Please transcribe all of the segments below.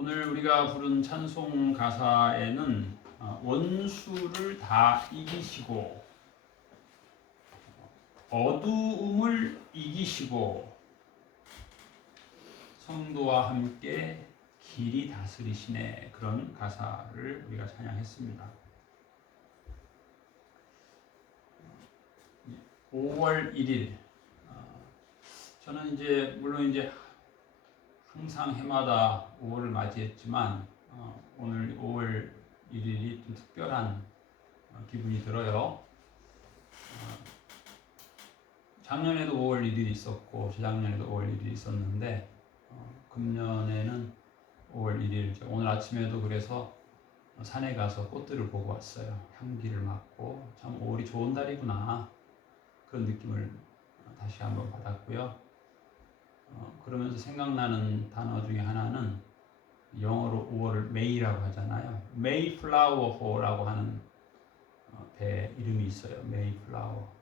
오늘 우리가 부른 찬송 가사에는 원수를 다 이기시고 어두움을 이기시고 성도와 함께 길이 다스리시네, 그런 가사를 우리가 찬양했습니다. 5월 1일, 저는 물론 항상 해마다 5월을 맞이했지만 오늘 5월 1일이 좀 특별한 기분이 들어요. 작년에도 5월 1일이 있었고 재작년에도 5월 1일이 있었는데 금년에는 5월 1일, 오늘 아침에도 그래서 산에 가서 꽃들을 보고 왔어요. 향기를 맡고 참 5월이 좋은 달이구나, 그런 느낌을 다시 한번 받았고요. 그러면서 생각나는 단어 중에 하나는 영어로 5월을 메이라고 하잖아요. 메이플라워호라고 하는 배 이름이 있어요. 메이플라워.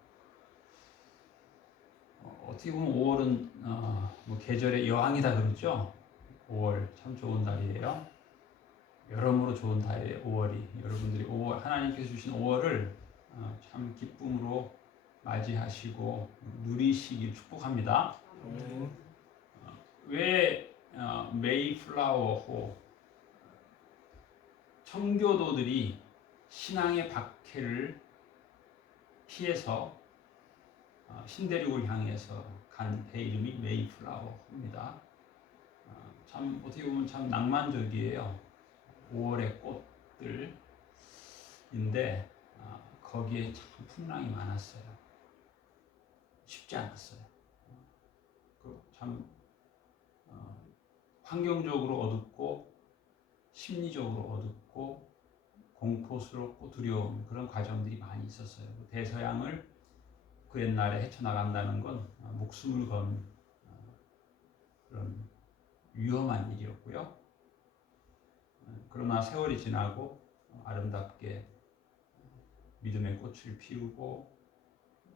어떻게 보면 5월은 계절의 여왕이다 그러죠. 5월 참 좋은 달이에요. 여러모로 좋은 달이에요. 5월이 여러분들이 5월, 하나님께서 주신 5월을 참 기쁨으로 맞이하시고 누리시길 축복합니다. 왜 메이플라워호? 청교도들이 신앙의 박해를 피해서 신대륙을 향해서 간 배 이름이 메이플라워입니다. 참 어떻게 보면 참 낭만적이에요. 5월의 꽃들인데 거기에 참 풍랑이 많았어요. 쉽지 않았어요. 참 환경적으로 어둡고 심리적으로 어둡고 공포스럽고 두려운 그런 과정들이 많이 있었어요. 대서양을 그 옛날에 헤쳐나간다는 건 목숨을 건 그런 위험한 일이었고요. 그러나 세월이 지나고 아름답게 믿음의 꽃을 피우고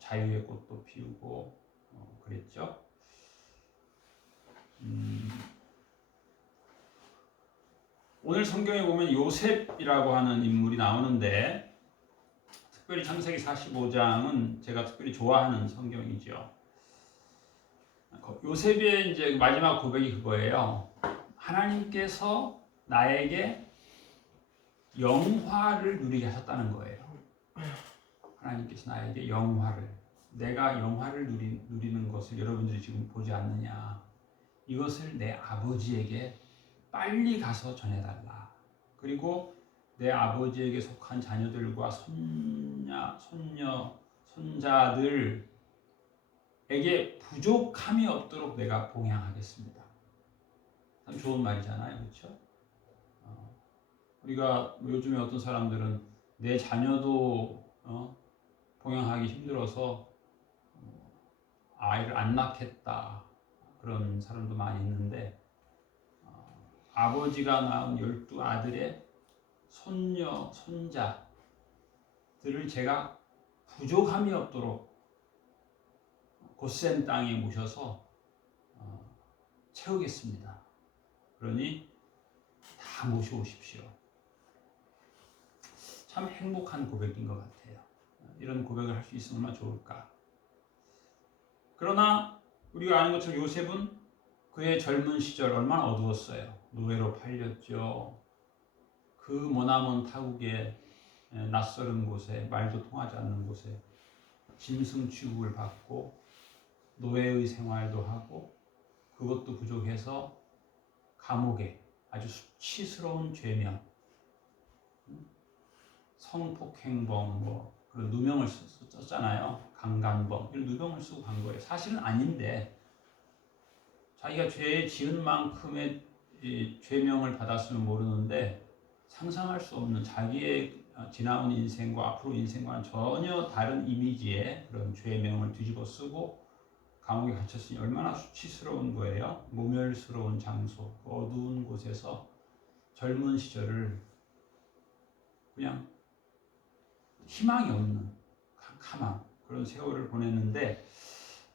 자유의 꽃도 피우고 그랬죠. 오늘 성경에 보면 요셉이라고 하는 인물이 나오는데, 특별히 창세기 45장은 제가 특별히 좋아하는 성경이죠. 요셉의 마지막 고백이 그거예요. 하나님께서 나에게 영화를 누리게 하셨다는 거예요. 하나님께서 나에게 영화를, 내가 영화를 누리는 것을 여러분들이 지금 보지 않느냐, 이것을 내 아버지에게 빨리 가서 전해달라. 그리고 내 아버지에게 속한 자녀들과 손녀, 손자들에게 부족함이 없도록 내가 봉양하겠습니다. 참 좋은 말이잖아요, 그렇죠? 우리가 요즘에 어떤 사람들은 내 자녀도 봉양하기 힘들어서 아이를 안 낳겠다, 그런 사람도 많이 있는데, 아버지가 낳은 12아들의 손녀, 손자들을 제가 부족함이 없도록 곧센 땅에 모셔서 채우겠습니다. 그러니 다 모셔오십시오. 참 행복한 고백인 것 같아요. 이런 고백을 할 수 있으면 얼마나 좋을까. 그러나 우리가 아는 것처럼 요셉은 그의 젊은 시절 얼마나 어두웠어요. 노예로 팔렸죠. 그 머나먼 타국에, 낯설은 곳에, 말도 통하지 않는 곳에 짐승 취급을 받고 노예의 생활도 하고, 그것도 부족해서 감옥에 아주 수치스러운 죄명, 성폭행범 그런 누명을 썼잖아요. 강간범, 이런 누명을 쓰고 간 거예요. 사실은 아닌데 자기가 죄 지은 만큼의 죄명을 받았으면 모르는데, 상상할 수 없는 자기의 지나온 인생과 앞으로 인생과는 전혀 다른 이미지의 그런 죄명을 뒤집어 쓰고 감옥에 갇혔으니 얼마나 수치스러운 거예요. 모멸스러운 장소, 어두운 곳에서 젊은 시절을 그냥 희망이 없는 캄캄한 그런 세월을 보냈는데,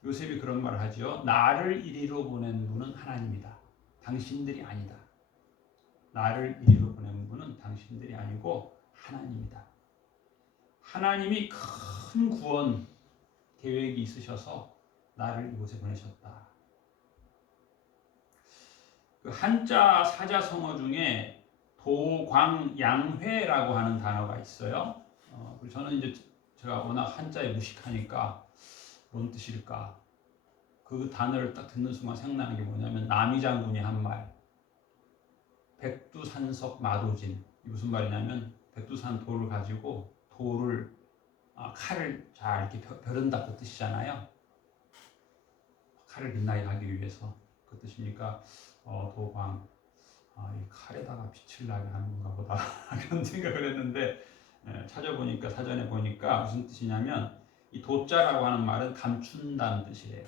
요셉이 그런 말을 하죠. 나를 이리로 보낸 분은 하나님이다. 당신들이 아니다. 나를 이리로 보낸 분은 당신들이 아니고 하나님이다. 하나님이 큰 구원 계획이 있으셔서 나를 이곳에 보내셨다. 그 한자 사자성어 중에 도광양회라고 하는 단어가 있어요. 저는 이제 제가 워낙 한자에 무식하니까 뭔 뜻일까? 그 단어를 딱 듣는 순간 생각나는 게 뭐냐면 남이 장군이 한 말, 백두산석 마도진. 이 무슨 말이냐면 백두산 돌을 가지고 돌을 칼을 잘 이렇게 벼른다 그 뜻이잖아요. 칼을 빛나게 하기 위해서 그 뜻이니까 도광 이 칼에다가 빛을 나게 하는 건가 보다 그런 생각을 했는데 찾아보니까 사전에 보니까 무슨 뜻이냐면 이 도자라고 하는 말은 감춘다는 뜻이에요.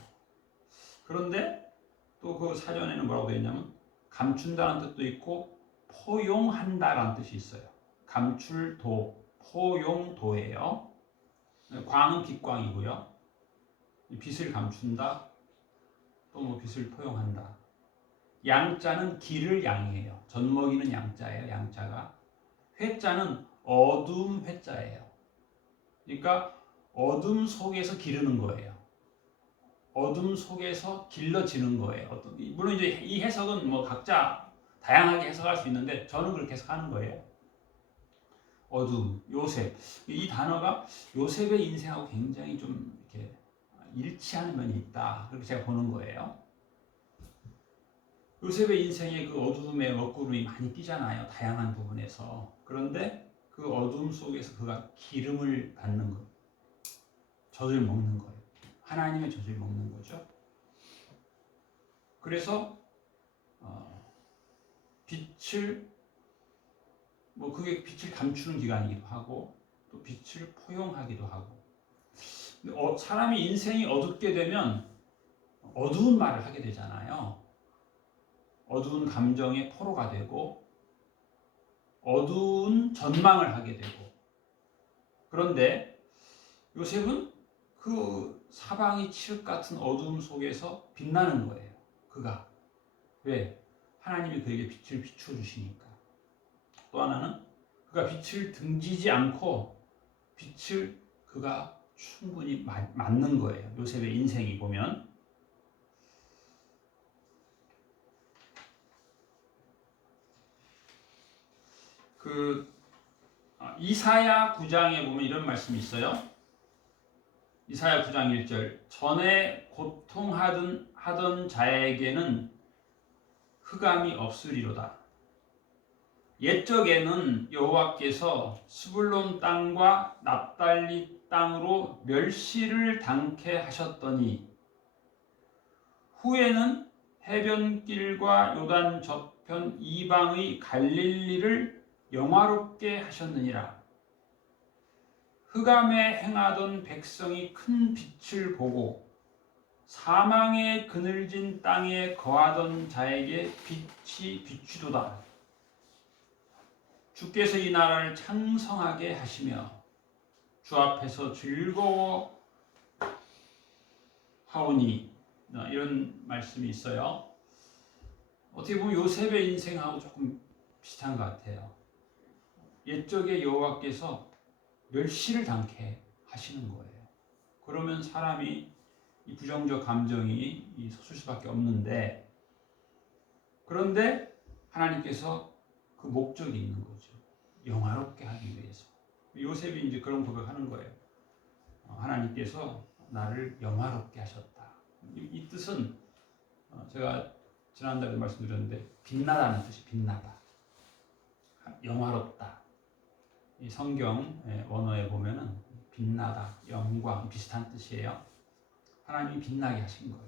그런데 또 그 사전에는 뭐라고 되어 있냐면 감춘다는 뜻도 있고 포용한다라는 뜻이 있어요. 감출도, 포용도예요. 광은 빛광이고요. 빛을 감춘다, 또 뭐 빛을 포용한다. 양자는 길을 양이에요. 젖먹이는 양자예요. 양자가. 회자는 어둠 회자예요. 그러니까 어둠 속에서 기르는 거예요. 어둠 속에서 길러지는 거예요. 물론 이제 이 해석은 뭐 각자 다양하게 해석할 수 있는데 저는 그렇게 해석하는 거예요. 어둠, 요셉. 이 단어가 요셉의 인생하고 굉장히 좀 이렇게 일치하는 면이 있다. 그렇게 제가 보는 거예요. 요셉의 인생에 그 어둠의 먹구름이 많이 띄잖아요. 다양한 부분에서. 그런데 그 어둠 속에서 그가 기름을 받는 것, 젖을 먹는 거예요. 하나님의 젖을 먹는 거죠. 그래서 빛을 그게 빛을 감추는 기간이기도 하고 또 빛을 포용하기도 하고. 사람이 인생이 어둡게 되면 어두운 말을 하게 되잖아요. 어두운 감정의 포로가 되고 어두운 전망을 하게 되고. 그런데 요셉은 그 사방이 칠흑 같은 어둠 속에서 빛나는 거예요. 그가. 왜? 하나님이 그에게 빛을 비추어 주시니까. 또 하나는 그가 빛을 등지지 않고 빛을 그가 충분히 맞는 거예요. 요셉의 인생이 보면. 이사야 9장에 보면 이런 말씀이 있어요. 이사야 9장 1절. 전에 고통하던 자에게는 흑암이 없으리로다. 옛적에는 여호와께서 스불론 땅과 납달리 땅으로 멸시를 당케 하셨더니 후에는 해변길과 요단 저편 이방의 갈릴리를 영화롭게 하셨느니라. 흑암에 행하던 백성이 큰 빛을 보고 사망의 그늘진 땅에 거하던 자에게 빛이 비추도다. 주께서 이 나라를 창성하게 하시며 주 앞에서 즐거워 하오니. 이런 말씀이 있어요. 어떻게 보면 요셉의 인생하고 조금 비슷한 것 같아요. 옛적에 여호와께서 멸시를 당케 하시는 거예요. 그러면 사람이 이 부정적 감정이 솟을 수밖에 없는데, 그런데 하나님께서 그 목적이 있는 거죠. 영화롭게 하기 위해서. 요셉이 이제 그런 고백하는 거예요. 하나님께서 나를 영화롭게 하셨다. 이 뜻은 제가 지난달에 말씀드렸는데 빛나다는 뜻이 빛나다. 영화롭다. 이 성경 원어에 보면은 빛나다, 영광 비슷한 뜻이에요. 하나님이 빛나게 하신 거예요.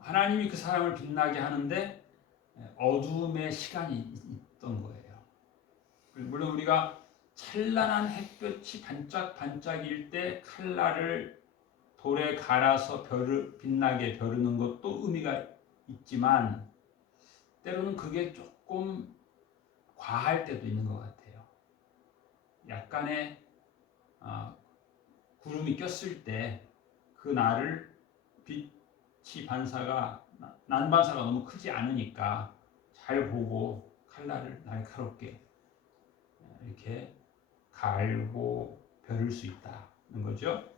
하나님이 그 사람을 빛나게 하는데 어둠의 시간이 있던 거예요. 물론 우리가 찬란한 햇볕이 반짝반짝일 때 칼날을 돌에 갈아서 빛나게 벼르는 것도 의미가 있지만 때로는 그게 조금 과할 때도 있는 것 같아요. 약간의 구름이 꼈을 때 그 날을 빛이 난반사가 너무 크지 않으니까 잘 보고 칼날을 날카롭게 이렇게 갈고 벼를 수 있다는 거죠.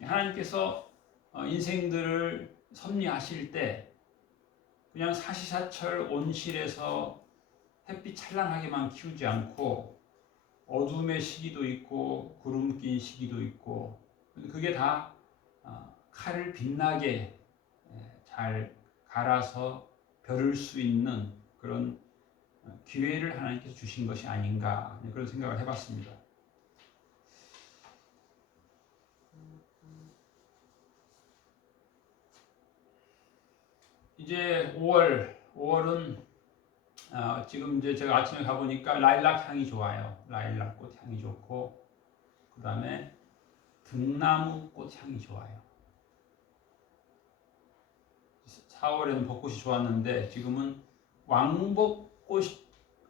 하나님께서 인생들을 섭리하실 때 그냥 사시사철 온실에서 햇빛 찬란하게만 키우지 않고 어둠의 시기도 있고 구름 낀 시기도 있고, 그게 다 칼을 빛나게 잘 갈아서 벼를 수 있는 그런 기회를 하나님께서 주신 것이 아닌가, 그런 생각을 해봤습니다. 이제 5월은 지금 이제 제가 아침에 가보니까 라일락 향이 좋아요. 라일락 꽃 향이 좋고, 그 다음에 등나무 꽃 향이 좋아요. 4월에는 벚꽃이 좋았는데 지금은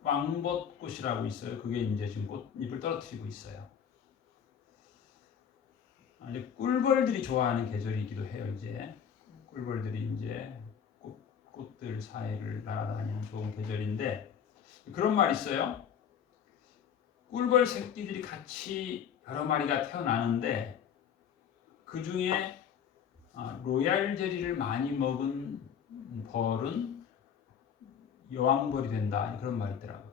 왕벚꽃이라고 있어요. 그게 이제 지금 꽃잎을 떨어뜨리고 있어요. 이제 꿀벌들이 좋아하는 계절이기도 해요. 이제 꿀벌들이 이제 꽃들 사이를 날아다니는 좋은 계절인데, 그런 말이 있어요. 꿀벌 새끼들이 같이 여러 마리가 태어나는데 그 중에 로얄 제리를 많이 먹은 벌은 여왕벌이 된다, 그런 말이 있더라고요.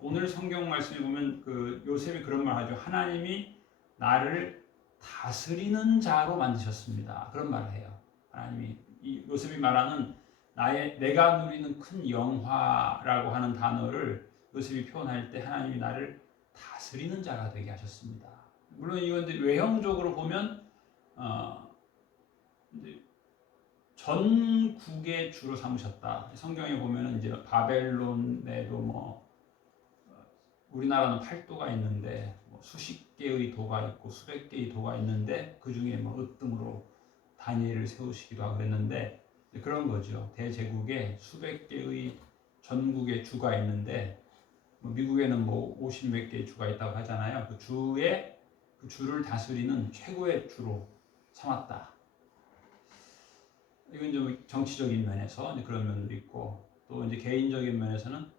오늘 성경 말씀에 보면 그 요셉이 그런 말 하죠. 하나님이 나를 다스리는 자로 만드셨습니다, 그런 말을 해요. 하나님이, 이 요셉이 말하는 내가 누리는 큰 영화라고 하는 단어를 요셉이 표현할 때 하나님이 나를 다스리는 자가 되게 하셨습니다. 물론 이건 이제 외형적으로 보면 이제 전국의 주로 삼으셨다. 성경에 보면은 이제 바벨론에도 뭐 우리나라는 8도가 있는데 뭐 수십 개의 도가 있고 수백 개의 도가 있는데 그 중에 뭐 으뜸으로 다니엘을 세우시기도 하고 그랬는데, 그런 거죠. 대제국에 수백 개의 전국의 주가 있는데, 미국에는 뭐 50몇 개의 주가 있다고 하잖아요. 그 주를 다스리는 최고의 주로 삼았다. 이건 좀 정치적인 면에서 그런 면도 있고, 또 이제 개인적인 면에서는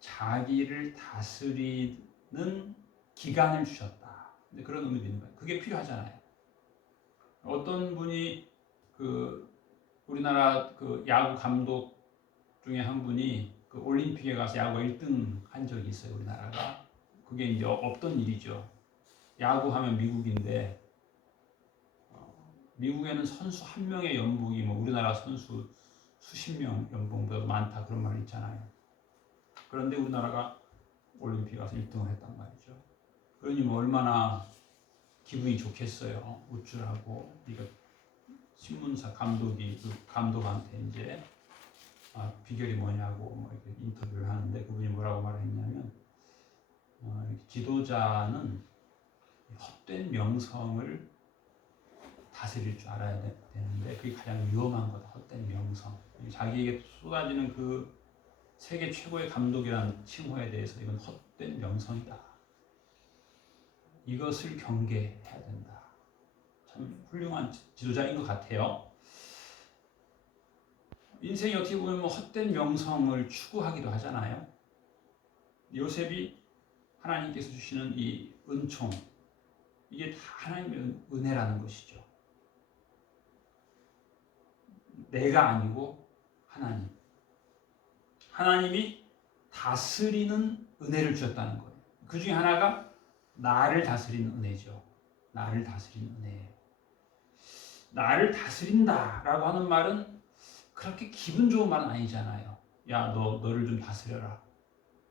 자기를 다스리는 기간을 주셨다, 그런 의미도 있는 거예요. 그게 필요하잖아요. 어떤 분이 그 우리나라 그 야구 감독 중에 한 분이 그 올림픽에 가서 야구 1등 한 적이 있어요, 우리나라가. 그게 이제 없던 일이죠. 야구하면 미국인데 미국에는 선수 한 명의 연봉이 뭐 우리나라 선수 수십 명 연봉보다 많다, 그런 말이 있잖아요. 그런데 우리나라가 올림픽 가서 1등을 했단 말이죠. 그러니 뭐 얼마나 기분이 좋겠어요. 우쭐하고. 이거 신문사 감독이 그 감독한테 이제 비결이 뭐냐고 뭐 이렇게 인터뷰를 하는데, 그분이 뭐라고 말했냐면 지도자는 헛된 명성을 다스릴 줄 알아야 되는데 그게 가장 위험한 거다. 헛된 명성. 자기에게 쏟아지는 그 세계 최고의 감독이라는 칭호에 대해서 이건 헛된 명성이다. 이것을 경계해야 된다. 참 훌륭한 지도자인 것 같아요. 인생이 어떻게 보면 뭐 헛된 명성을 추구하기도 하잖아요. 요셉이 하나님께서 주시는 이 은총, 이게 다 하나님의 은혜라는 것이죠. 내가 아니고 하나님. 하나님이 다스리는 은혜를 주셨다는 거예요. 그 중에 하나가 나를 다스리는 은혜죠. 나를 다스리는 은혜예요. 나를 다스린다라고 하는 말은 그렇게 기분 좋은 말은 아니잖아요. 야, 너를 좀 다스려라.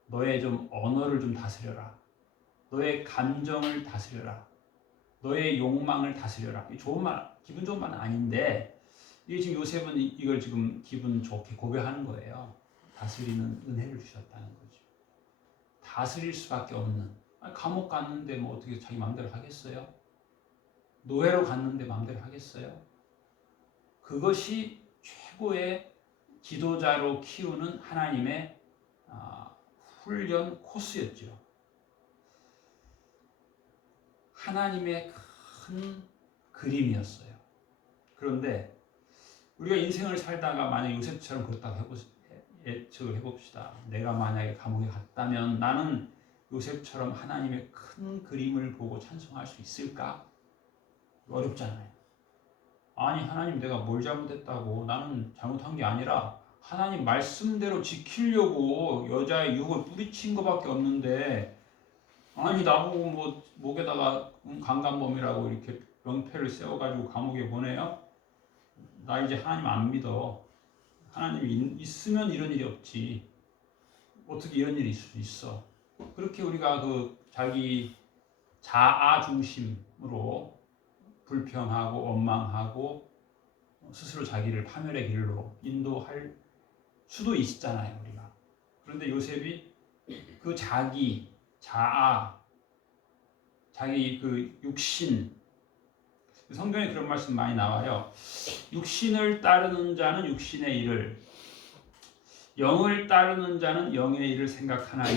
너의 좀 언어를 좀 다스려라. 너의 감정을 다스려라. 너의 욕망을 다스려라. 좋은 말, 기분 좋은 말은 아닌데, 이게 지금 요셉은 이걸 지금 기분 좋게 고백하는 거예요. 다스리는 은혜를 주셨다는 거죠. 다스릴 수밖에 없는. 감옥 갔는데 뭐 어떻게 자기 마음대로 하겠어요? 노예로 갔는데 마음대로 하겠어요? 그것이 최고의 지도자로 키우는 하나님의 훈련 코스였죠. 하나님의 큰 그림이었어요. 그런데 우리가 인생을 살다가 만약 요셉처럼 그렇다고 예측을 해봅시다. 내가 만약에 감옥에 갔다면 나는 요셉처럼 하나님의 큰 그림을 보고 찬송할 수 있을까? 어렵잖아요. 아니 하나님 내가 뭘 잘못했다고, 나는 잘못한 게 아니라 하나님 말씀대로 지키려고 여자의 유혹을 뿌리친 것밖에 없는데, 아니 나보고 뭐 목에다가 강간범이라고 이렇게 명패를 세워가지고 감옥에 보내요? 나 이제 하나님 안 믿어. 하나님이 있으면 이런 일이 없지. 어떻게 이런 일이 있을 수 있어? 그렇게 우리가 그 자기 자아 중심으로 불평하고 원망하고 스스로 자기를 파멸의 길로 인도할 수도 있잖아요, 우리가. 그런데 요셉이 그 자기 자아, 자기 그 육신, 성경에 그런 말씀 많이 나와요. 육신을 따르는 자는 육신의 일을, 영을 따르는 자는 영의 일을 생각하나니.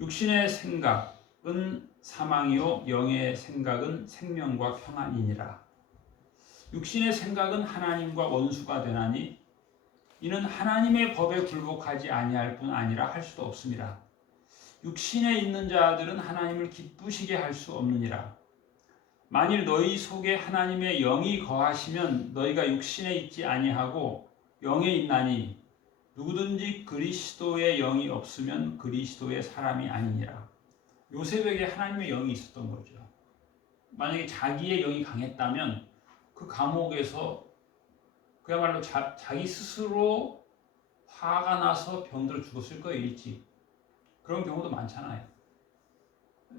육신의 생각은 사망이요 영의 생각은 생명과 평안이니라. 육신의 생각은 하나님과 원수가 되나니 이는 하나님의 법에 굴복하지 아니할 뿐 아니라 할 수도 없습니다. 육신에 있는 자들은 하나님을 기쁘시게 할 수 없느니라. 만일 너희 속에 하나님의 영이 거하시면 너희가 육신에 있지 아니하고 영에 있나니 누구든지 그리스도의 영이 없으면 그리스도의 사람이 아니니라. 요셉에게 하나님의 영이 있었던 거죠. 만약에 자기의 영이 강했다면 그 감옥에서 그야말로 자기 스스로 화가 나서 병들어 죽었을 거예요, 일찍. 그런 경우도 많잖아요.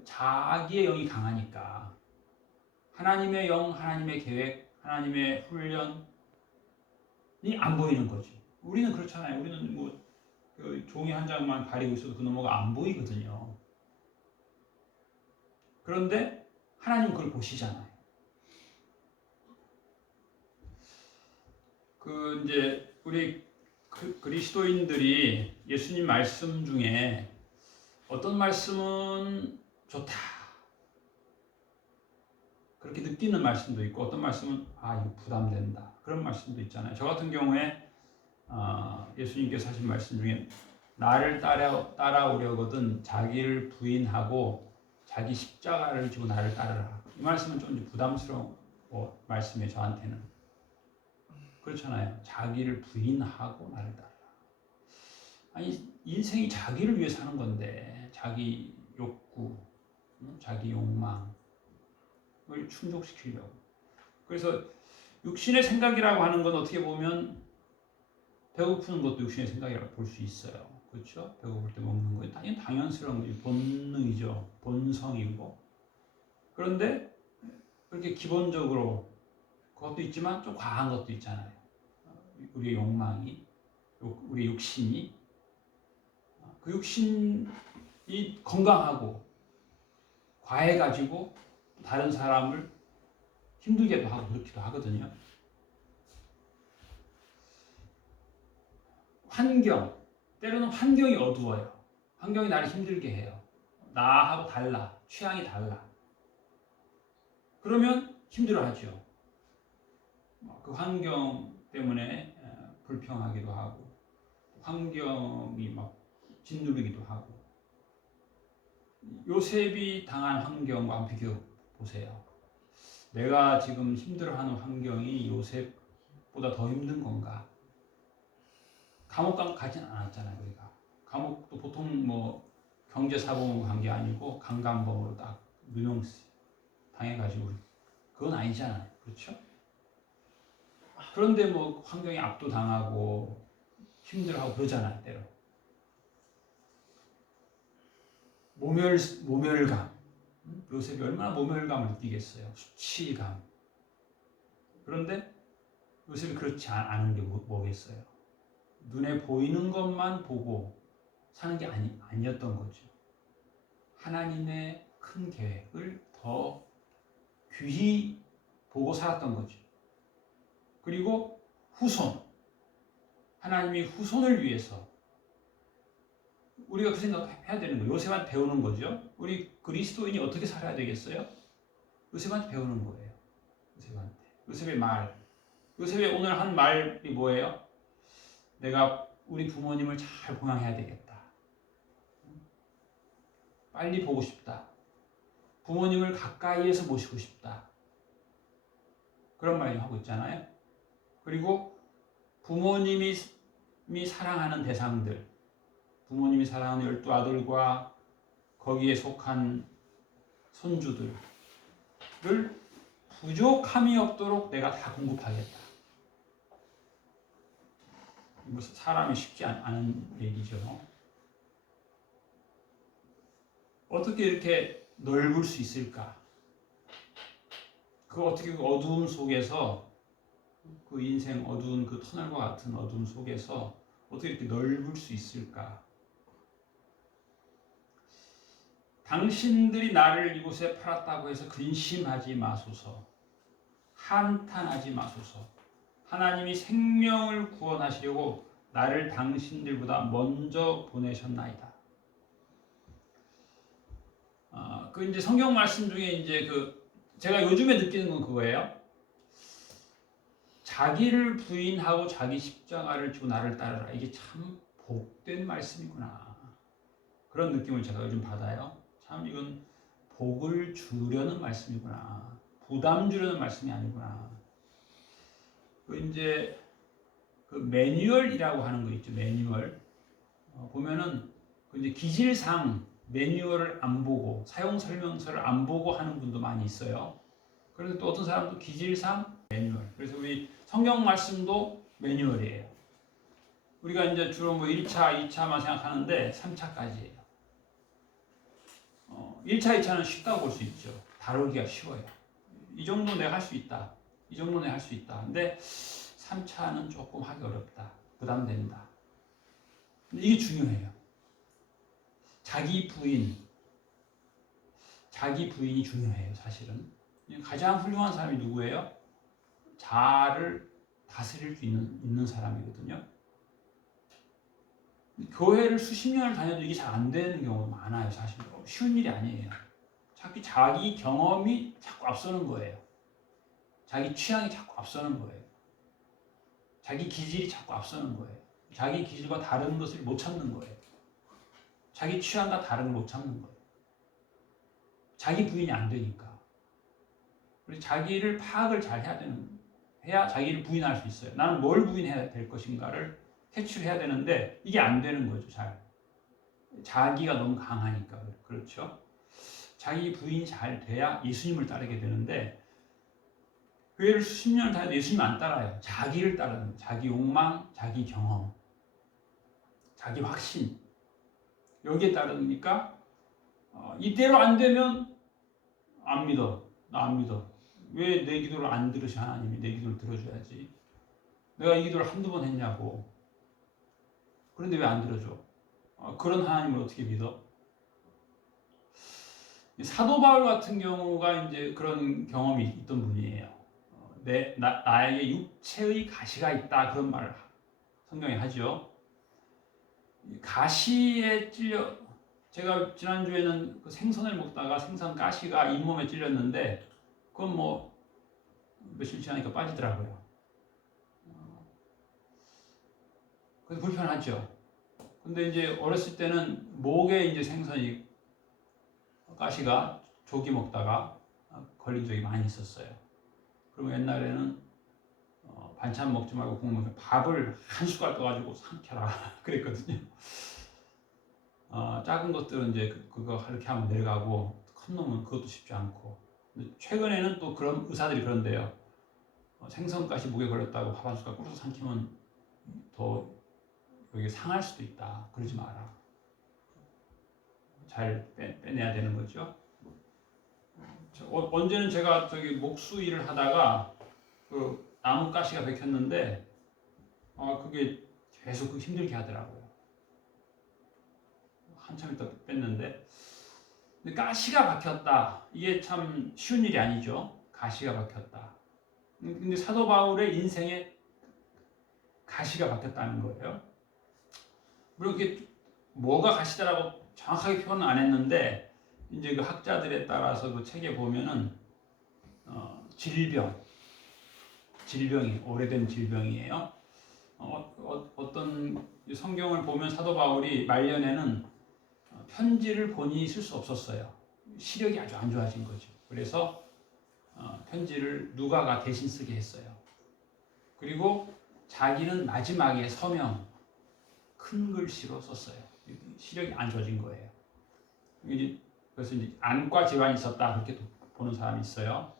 자기의 영이 강하니까 하나님의 영, 하나님의 계획, 하나님의 훈련이 안 보이는 거지. 우리는 그렇잖아요. 우리는 뭐 그 종이 한 장만 가리고 있어도 그 너머가 안 보이거든요. 그런데 하나님 그걸 보시잖아요. 그 이제 우리 그리스도인들이 예수님 말씀 중에 어떤 말씀은 좋다 그렇게 느끼는 말씀도 있고, 어떤 말씀은 이거 부담된다 그런 말씀도 있잖아요. 저 같은 경우에 예수님께서 하신 말씀 중에 나를 따라오려거든 자기를 부인하고 자기 십자가를 지고 나를 따르라. 이 말씀은 좀 부담스러운 말씀이에요, 저한테는. 그렇잖아요. 자기를 부인하고 나를 따르라. 아니 인생이 자기를 위해 사는 건데 자기 욕구, 자기 욕망을 충족시키려고. 그래서 육신의 생각이라고 하는 건 어떻게 보면 배고프는 것도 육신의 생각이라고 볼 수 있어요. 그렇죠? 배고플 때 먹는 거 당연스러운 거죠. 본능이죠. 본성이고. 그런데 그렇게 기본적으로 그것도 있지만 좀 과한 것도 있잖아요. 우리의 욕망이, 우리 육신이, 그 육신이 건강하고 과해가지고 다른 사람을 힘들게도 하고 그렇기도 하거든요. 때로는 환경이 어두워요. 환경이 나를 힘들게 해요. 나하고 달라. 취향이 달라. 그러면 힘들어하죠. 그 환경 때문에 불평하기도 하고, 환경이 막 짓누르기도 하고. 요셉이 당한 환경과 한번 비교해 보세요. 내가 지금 힘들어하는 환경이 요셉보다 더 힘든 건가? 감옥 가진 않았잖아요, 우리가. 감옥도 보통 뭐 경제사범으로 간 게 아니고 강간범으로 딱 누명 당해가지고, 그건 아니잖아요, 그렇죠? 그런데 뭐 환경에 압도당하고 힘들어하고 그러잖아요, 때로. 모멸감. 요셉이 얼마나 모멸감을 느끼겠어요. 수치감. 그런데 요셉이 그렇지 않은 게 뭐겠어요. 눈에 보이는 것만 보고 사는 게 아니었던 거죠. 하나님의 큰 계획을 더 귀히 보고 살았던 거죠. 그리고 후손. 하나님이 후손을 위해서 우리가 그 생각해야 되는 거예요. 요셉한테 배우는 거죠. 우리 그리스도인이 어떻게 살아야 되겠어요? 요셉한테 배우는 거예요. 요셉의 말. 요셉의 오늘 한 말이 뭐예요? 내가 우리 부모님을 잘 봉양해야 되겠다. 빨리 보고 싶다. 부모님을 가까이에서 모시고 싶다. 그런 말 하고 있잖아요. 그리고 부모님이 사랑하는 대상들, 부모님이 사랑하는 12아들과 거기에 속한 손주들을 부족함이 없도록 내가 다 공급하겠다. 이거 사람이 쉽지 않은 얘기죠. 어떻게 이렇게 넓을 수 있을까? 그 어떻게 그 어두움 속에서 그 인생 어두운 그 터널과 같은 어두움 속에서 어떻게 이렇게 넓을 수 있을까? 당신들이 나를 이곳에 팔았다고 해서 근심하지 마소서. 한탄하지 마소서. 하나님이 생명을 구원하시려고 나를 당신들보다 먼저 보내셨나이다. 그 이제 성경 말씀 중에 이제 제가 요즘에 느끼는 건 그거예요. 자기를 부인하고 자기 십자가를 지고 나를 따르라. 이게 참 복된 말씀이구나. 그런 느낌을 제가 요즘 받아요. 참 이건 복을 주려는 말씀이구나. 부담 주려는 말씀이 아니구나. 이제 그 매뉴얼이라고 하는 거 있죠. 매뉴얼. 보면은 이제 기질상 매뉴얼을 안 보고 사용 설명서를 안 보고 하는 분도 많이 있어요. 그래서 또 어떤 사람도 기질상 매뉴얼. 그래서 우리 성경 말씀도 매뉴얼이에요. 우리가 이제 주로 1차, 2차만 생각하는데 3차까지예요. 1차, 2차는 쉽다고 볼 수 있죠. 다루기가 쉬워요. 이 정도 내가 할 수 있다. 이 정도 내가 할 수 있다. 근데 3차는 조금 하기 어렵다. 부담된다. 근데 이게 중요해요. 자기 부인이 중요해요, 사실은. 가장 훌륭한 사람이 누구예요? 자아를 다스릴 수 있는 사람이거든요. 교회를 수십 년을 다녀도 이게 잘 안 되는 경우가 많아요, 사실. 쉬운 일이 아니에요. 자기 경험이 자꾸 앞서는 거예요. 자기 취향이 자꾸 앞서는 거예요. 자기 기질이 자꾸 앞서는 거예요. 자기 기질과 다른 것을 못 참는 거예요. 자기 취향과 다른 걸 못 참는 거예요. 자기 부인이 안 되니까. 그래서 자기를 파악을 잘 해야 자기를 부인할 수 있어요. 나는 뭘 부인해야 될 것인가를 캐치해야 되는데 이게 안 되는 거죠, 잘. 자기가 너무 강하니까. 그렇죠? 자기 부인이 잘 돼야 예수님을 따르게 되는데 교회를 수십 년을 다녀도 예수님 안 따라요. 자기를 따르는 거예요. 자기 욕망, 자기 경험, 자기 확신. 여기에 따르니까 이대로 안 되면 안 믿어. 나 안 믿어. 왜 내 기도를 안 들으셔? 하나님이 내 기도를 들어줘야지. 내가 이 기도를 한두 번 했냐고. 그런데 왜 안 들어줘? 그런 하나님을 어떻게 믿어? 사도 바울 같은 경우가 이제 그런 경험이 있던 분이에요. 나에게 육체의 가시가 있다. 그런 말을 성경에 하죠. 가시에 찔려, 제가 지난주에는 그 생선을 먹다가 생선 가시가 잇몸에 찔렸는데, 그건 며칠 지나니까 빠지더라고요. 그래서 불편하죠. 근데 이제 어렸을 때는 목에 이제 생선이 가시가 조기 먹다가 걸린 적이 많이 있었어요. 그러면 옛날에는 반찬 먹지 말고 국 먹으면 밥을 한 숟갈 떠가지고 삼켜라 그랬거든요. 작은 것들은 이제 그거 이렇게 하면 내려가고 큰 놈은 그것도 쉽지 않고. 최근에는 또 그런 의사들이 그런데요. 생선가시 목에 걸렸다고 밥 한 숟갈 꿀어서 삼키면 더 여기 상할 수도 있다. 그러지 마라. 잘 빼내야 되는 거죠. 언제는 제가 목수 일을 하다가 그 나무 가시가 박혔는데 그게 계속 힘들게 하더라고요. 한참 있다 뺐는데. 근데 가시가 박혔다. 이게 참 쉬운 일이 아니죠. 가시가 박혔다. 근데 사도 바울의 인생에 가시가 박혔다는 거예요. 물론 이게 뭐가 가시다라고 정확하게 표현은 안 했는데 이제 그 학자들에 따라서 그 책에 보면은 질병이 오래된 질병이에요. 어떤 성경을 보면 사도 바울이 말년에는 편지를 본인이 쓸 수 없었어요. 시력이 아주 안 좋아진 거죠. 그래서 편지를 누가가 대신 쓰게 했어요. 그리고 자기는 마지막에 서명 큰 글씨로 썼어요. 시력이 안 좋아진 거예요. 그래서 이제 안과 질환이 있었다 그렇게 보는 사람이 있어요.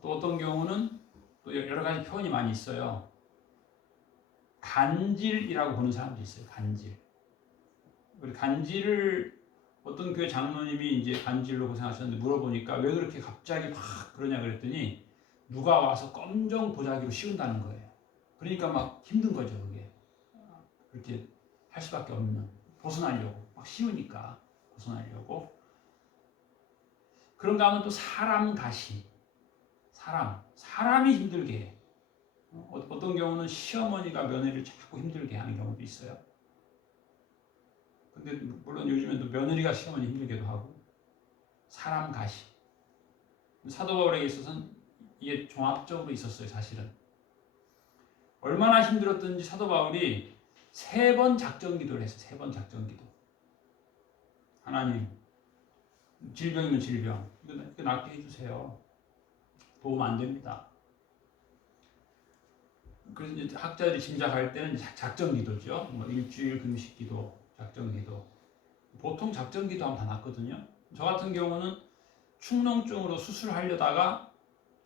또 어떤 경우는 또 여러 가지 표현이 많이 있어요. 간질이라고 보는 사람도 있어요. 간질. 간질을 어떤 교회 장로님이 이제 간질로 고생하셨는데 물어보니까 왜 그렇게 갑자기 막 그러냐 그랬더니 누가 와서 검정 보자기로 씌운다는 거예요. 그러니까 막 힘든 거죠, 그게. 그렇게 할 수밖에 없는. 벗어나려고. 막 씌우니까 벗어나려고. 그런가 하면 또 사람 가시. 사람이 힘들게 해. 어떤 경우는 시어머니가 며느리를 자꾸 힘들게 하는 경우도 있어요. 근데 물론 요즘에도 며느리가 시어머니 힘들게도 하고 사람 가시. 사도 바울에게 있어서는 이게 종합적으로 있었어요, 사실은. 얼마나 힘들었든지 사도 바울이 3번 작정 기도를 했어요. 3번 작정 기도. 하나님, 질병이면 질병. 이거 낫게 해주세요. 도움 안 됩니다. 그래서 이제 학자들이 짐작할 때는 작정 기도죠. 뭐 일주일 금식 기도, 작정 기도. 보통 작정 기도 하면 다 낫거든요. 저 같은 경우는 축농증으로 수술하려다가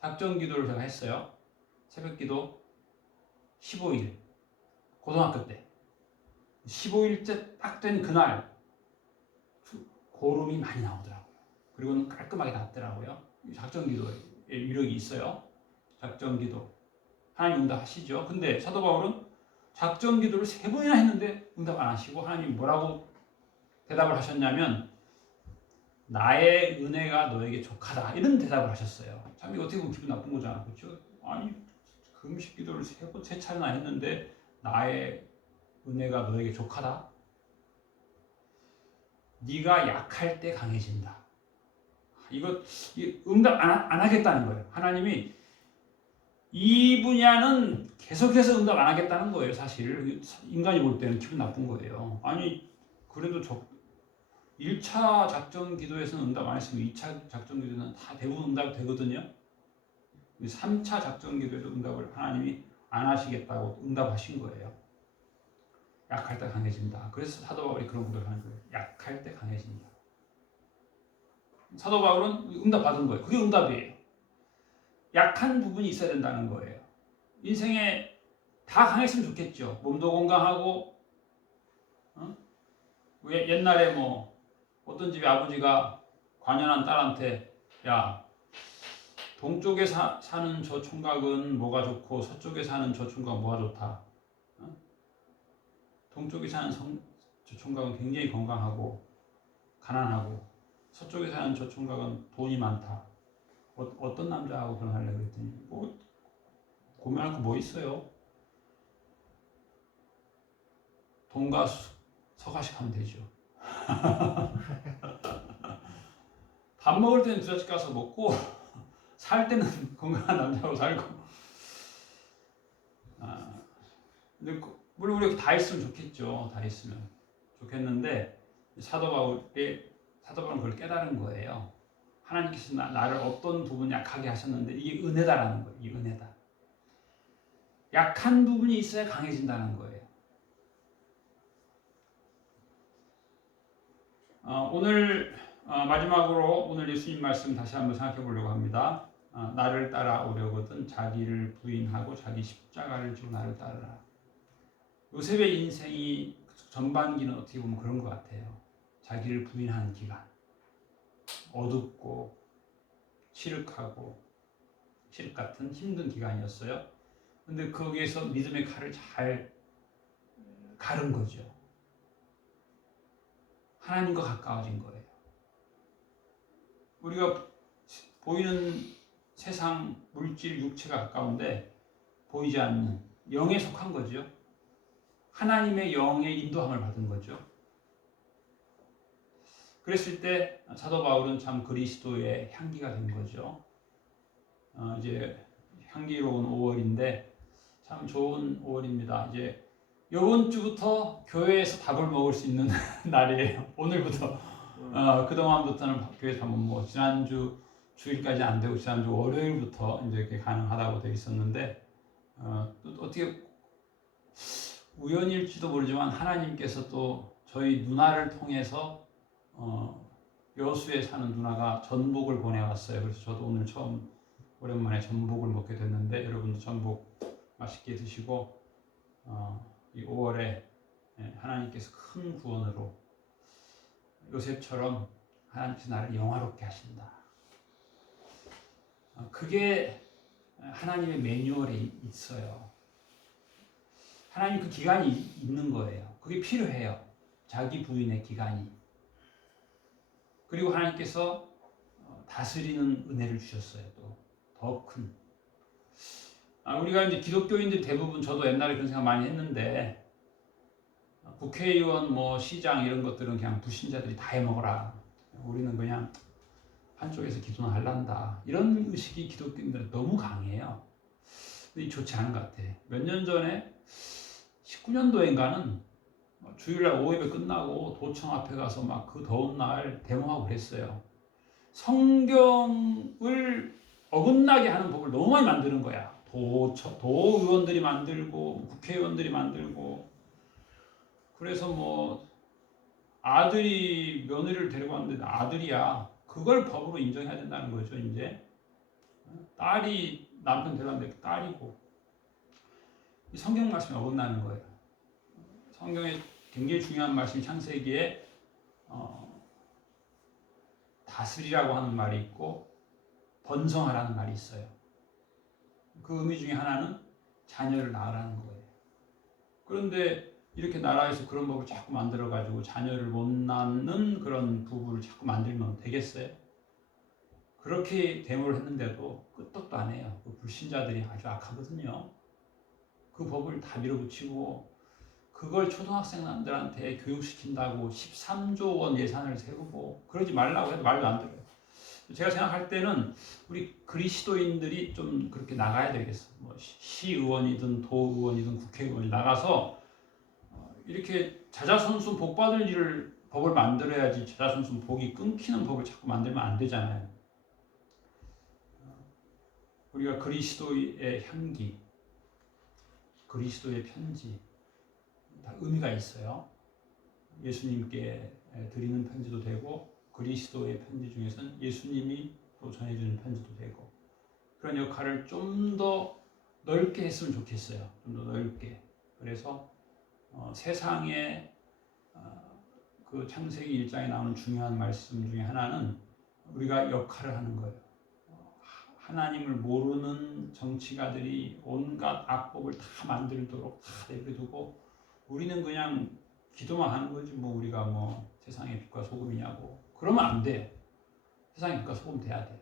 작정 기도를 제가 했어요. 새벽 기도 15일. 고등학교 때. 15일째 딱 된 그날 고름이 많이 나오더라고요. 그리고는 깔끔하게 낫더라고요. 작정 기도에 위력이 있어요. 작정 기도. 하나님 응답하시죠. 근데 사도 바울은 작정 기도를 3번이나 했는데 응답 안 하시고 하나님 뭐라고 대답을 하셨냐면 나의 은혜가 너에게 족하다 이런 대답을 하셨어요. 참 이거 어떻게 보면 기분 나쁜 거잖아. 그렇죠? 아니 금식 기도를 3차례나 했는데 나의 은혜가 너에게 족하다. 네가 약할 때 강해진다. 이거 응답 안 하겠다는 거예요. 하나님이 이 분야는 계속해서 응답 안 하겠다는 거예요. 사실 인간이 볼 때는 기분 나쁜 거예요. 아니 그래도 1차 작전 기도에서는 응답 안 했으면 2차 작전 기도는 다 대부분 응답이 되거든요. 3차 작전 기도에도 응답을 하나님이 안 하시겠다고 응답하신 거예요. 약할 때 강해진다. 그래서 사도 바울이 그런 구절을 하는 거예요. 약할 때 강해진다. 사도 바울은 응답 받은 거예요. 그게 응답이에요. 약한 부분이 있어야 된다는 거예요. 인생에 다 강했으면 좋겠죠. 몸도 건강하고, 옛날에 뭐 어떤 집에 아버지가 관연한 딸한테 야 동쪽에 사는 저 총각은 뭐가 좋고 서쪽에 사는 저 총각은 뭐가 좋다. 동쪽에 사는 저 총각은 굉장히 건강하고 가난하고 서쪽에 사는 저 총각은 돈이 많다. 어떤 남자하고 결혼하려고 했더니 뭐 고민할 거 뭐 있어요? 돈과 서가식 하면 되죠. 밥 먹을 때는 부잣집 가서 먹고 살 때는 건강한 남자하고 살고. 근데 물론 우리가 다 있으면 좋겠죠. 다 있으면 좋겠는데 사도 바울은 그걸 깨달은 거예요. 하나님께서 나를 어떤 부분 약하게 하셨는데 이게 은혜다라는 거예요. 이 은혜다. 약한 부분이 있어야 강해진다는 거예요. 오늘 마지막으로 오늘 예수님 말씀 다시 한번 생각해 보려고 합니다. 나를 따라오려거든 자기를 부인하고 자기 십자가를 지고 나를 따르라. 요셉의 인생이 전반기는 어떻게 보면 그런 것 같아요. 자기를 부인하는 기간. 어둡고 칠흑 같은 힘든 기간이었어요. 근데 거기에서 믿음의 칼을 잘 가른 거죠. 하나님과 가까워진 거예요. 우리가 보이는 세상, 물질, 육체가 가까운데 보이지 않는 영에 속한 거죠. 하나님의 영의 인도함을 받은 거죠. 그랬을 때 사도 바울은 참 그리스도의 향기가 된 거죠. 이제 향기로운 5월인데 참 좋은 5월입니다. 이제 이번 주부터 교회에서 밥을 먹을 수 있는 날이에요. 오늘부터. 그동안부터는 교회에서 밥 못 먹어. 지난주 주일까지 안 되고 지난주 월요일부터 이제 이렇게 가능하다고 되어 있었는데 또 어떻게 우연일지도 모르지만 하나님께서 또 저희 누나를 통해서 여수에 사는 누나가 전복을 보내왔어요. 그래서 저도 오늘 처음 오랜만에 전복을 먹게 됐는데 여러분도 전복 맛있게 드시고 이 5월에 하나님께서 큰 구원으로 요셉처럼 하나님께서 나를 영화롭게 하신다. 그게 하나님의 매뉴얼에 있어요. 하나님 그 기간이 있는 거예요. 그게 필요해요. 자기 부인의 기간이. 그리고 하나님께서 다스리는 은혜를 주셨어요. 또 더 큰. 우리가 이제 기독교인들 대부분 저도 옛날에 그런 생각 많이 했는데 국회의원 뭐 시장 이런 것들은 그냥 불신자들이 다 해먹어라. 우리는 그냥 한쪽에서 기도는 할란다. 이런 의식이 기독교인들은 너무 강해요. 근데 좋지 않은 것 같아. 몇 년 전에 19년도인가는 주일날 오후예배 끝나고 도청 앞에 가서 막 그 더운 날 데모하고 그랬어요. 성경을 어긋나게 하는 법을 너무 많이 만드는 거야. 도의원들이 만들고 국회의원들이 만들고 그래서 뭐 아들이 며느리를 데리고 왔는데 아들이야. 그걸 법으로 인정해야 된다는 거죠. 이제 딸이 남편 데려왔는데 딸이고 이 성경 말씀이 어긋나는 거예요. 성경에 굉장히 중요한 말씀이 창세기에 다스리라고 하는 말이 있고 번성하라는 말이 있어요. 그 의미 중에 하나는 자녀를 낳으라는 거예요. 그런데 이렇게 나라에서 그런 법을 자꾸 만들어가지고 자녀를 못 낳는 그런 부부를 자꾸 만들면 되겠어요? 그렇게 데모를 했는데도 끄떡도 안 해요. 그 불신자들이 아주 악하거든요. 그 법을 다 밀어붙이고 그걸 초등학생들한테 교육시킨다고 13조 원 예산을 세우고 그러지 말라고 해도 말도 안 들어요. 제가 생각할 때는 우리 그리스도인들이 좀 그렇게 나가야 되겠어. 뭐 시의원이든 도의원이든 국회의원이 나가서 이렇게 자자손손 복 받을 일을 법을 만들어야지 자자손손 복이 끊기는 법을 자꾸 만들면 안 되잖아요. 우리가 그리스도의 향기, 그리스도의 편지 다 의미가 있어요. 예수님께 드리는 편지도 되고 그리스도의 편지 중에서는 예수님이 또 전해주는 편지도 되고 그런 역할을 좀 더 넓게 했으면 좋겠어요. 좀 더 넓게. 그래서 세상에 그 창세기 1장에 나오는 중요한 말씀 중에 하나는 우리가 역할을 하는 거예요. 하나님을 모르는 정치가들이 온갖 악법을 다 만들도록 다 내버려두고 우리는 그냥 기도만 하는 거지 뭐 우리가 뭐 세상의 빛과 소금이냐고. 그러면 안 돼요. 세상의 빛과 소금 돼야 돼요.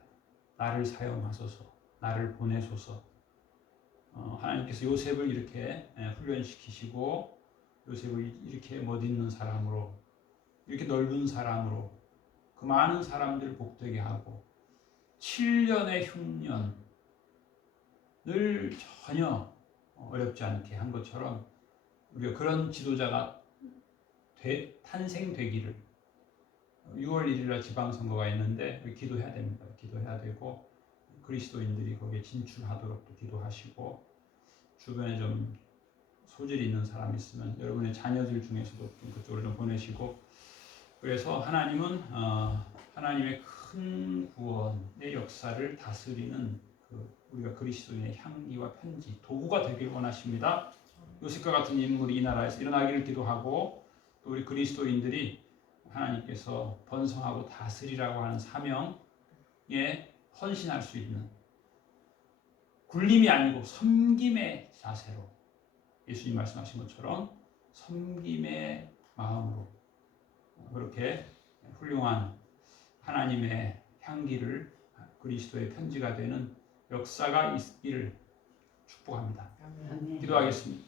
나를 사용하소서, 나를 보내소서. 하나님께서 요셉을 이렇게 훈련시키시고 요셉을 이렇게 멋있는 사람으로 이렇게 넓은 사람으로 그 많은 사람들을 복되게 하고 7년의 흉년을 전혀 어렵지 않게 한 것처럼 우리가 그런 지도자가 탄생되기를 6월 1일날 지방선거가 있는데 기도해야 됩니다. 기도해야 되고 그리스도인들이 거기에 진출하도록 또 기도하시고 주변에 좀 소질이 있는 사람이 있으면 여러분의 자녀들 중에서도 좀 그쪽으로 좀 보내시고 그래서 하나님은 하나님의 큰 구원의 역사를 다스리는 우리가 그리스도인의 향기와 편지, 도구가 되길 원하십니다. 요셉과 같은 인물이 이 나라에서 일어나기를 기도하고 또 우리 그리스도인들이 하나님께서 번성하고 다스리라고 하는 사명에 헌신할 수 있는 굴림이 아니고 섬김의 자세로 예수님 말씀하신 것처럼 섬김의 마음으로 그렇게 훌륭한 하나님의 향기를 그리스도의 편지가 되는 역사가 있기를 축복합니다. 기도하겠습니다.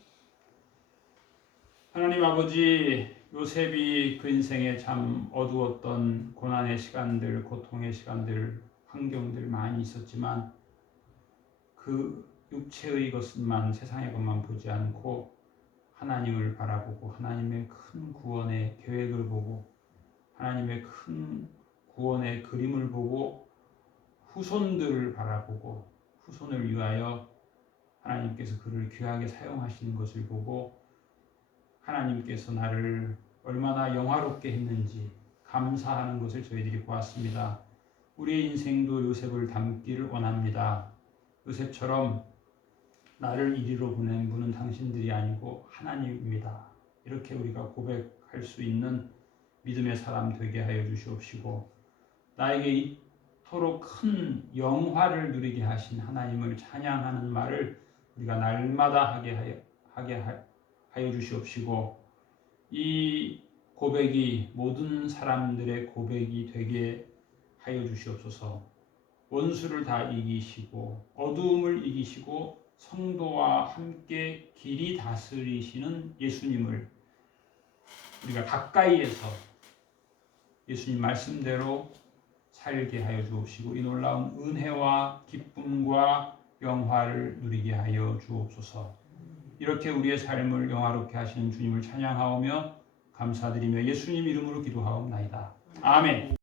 하나님 아버지, 요셉이 그 인생에 참 어두웠던 고난의 시간들, 고통의 시간들, 환경들 많이 있었지만 그 육체의 것만 세상의 것만 보지 않고 하나님을 바라보고 하나님의 큰 구원의 계획을 보고 하나님의 큰 구원의 그림을 보고 후손들을 바라보고 후손을 위하여 하나님께서 그를 귀하게 사용하시는 것을 보고 하나님께서 나를 얼마나 영화롭게 했는지 감사하는 것을 저희들이 보았습니다. 우리의 인생도 요셉을 닮기를 원합니다. 요셉처럼 나를 이리로 보낸 분은 당신들이 아니고 하나님입니다. 이렇게 우리가 고백할 수 있는 믿음의 사람 되게 하여 주시옵시고 나에게 이토록 큰 영화를 누리게 하신 하나님을 찬양하는 말을 우리가 날마다 하게 하여 주시옵시고 이 고백이 모든 사람들의 고백이 되게 하여 주시옵소서. 원수를 다 이기시고 어두움을 이기시고 성도와 함께 길이 다스리시는 예수님을 우리가 가까이에서 예수님 말씀대로 살게 하여 주옵시고 이 놀라운 은혜와 기쁨과 영화를 누리게 하여 주옵소서. 이렇게 우리의 삶을 영화롭게 하시는 주님을 찬양하오며 감사드리며 예수님 이름으로 기도하옵나이다. 아멘.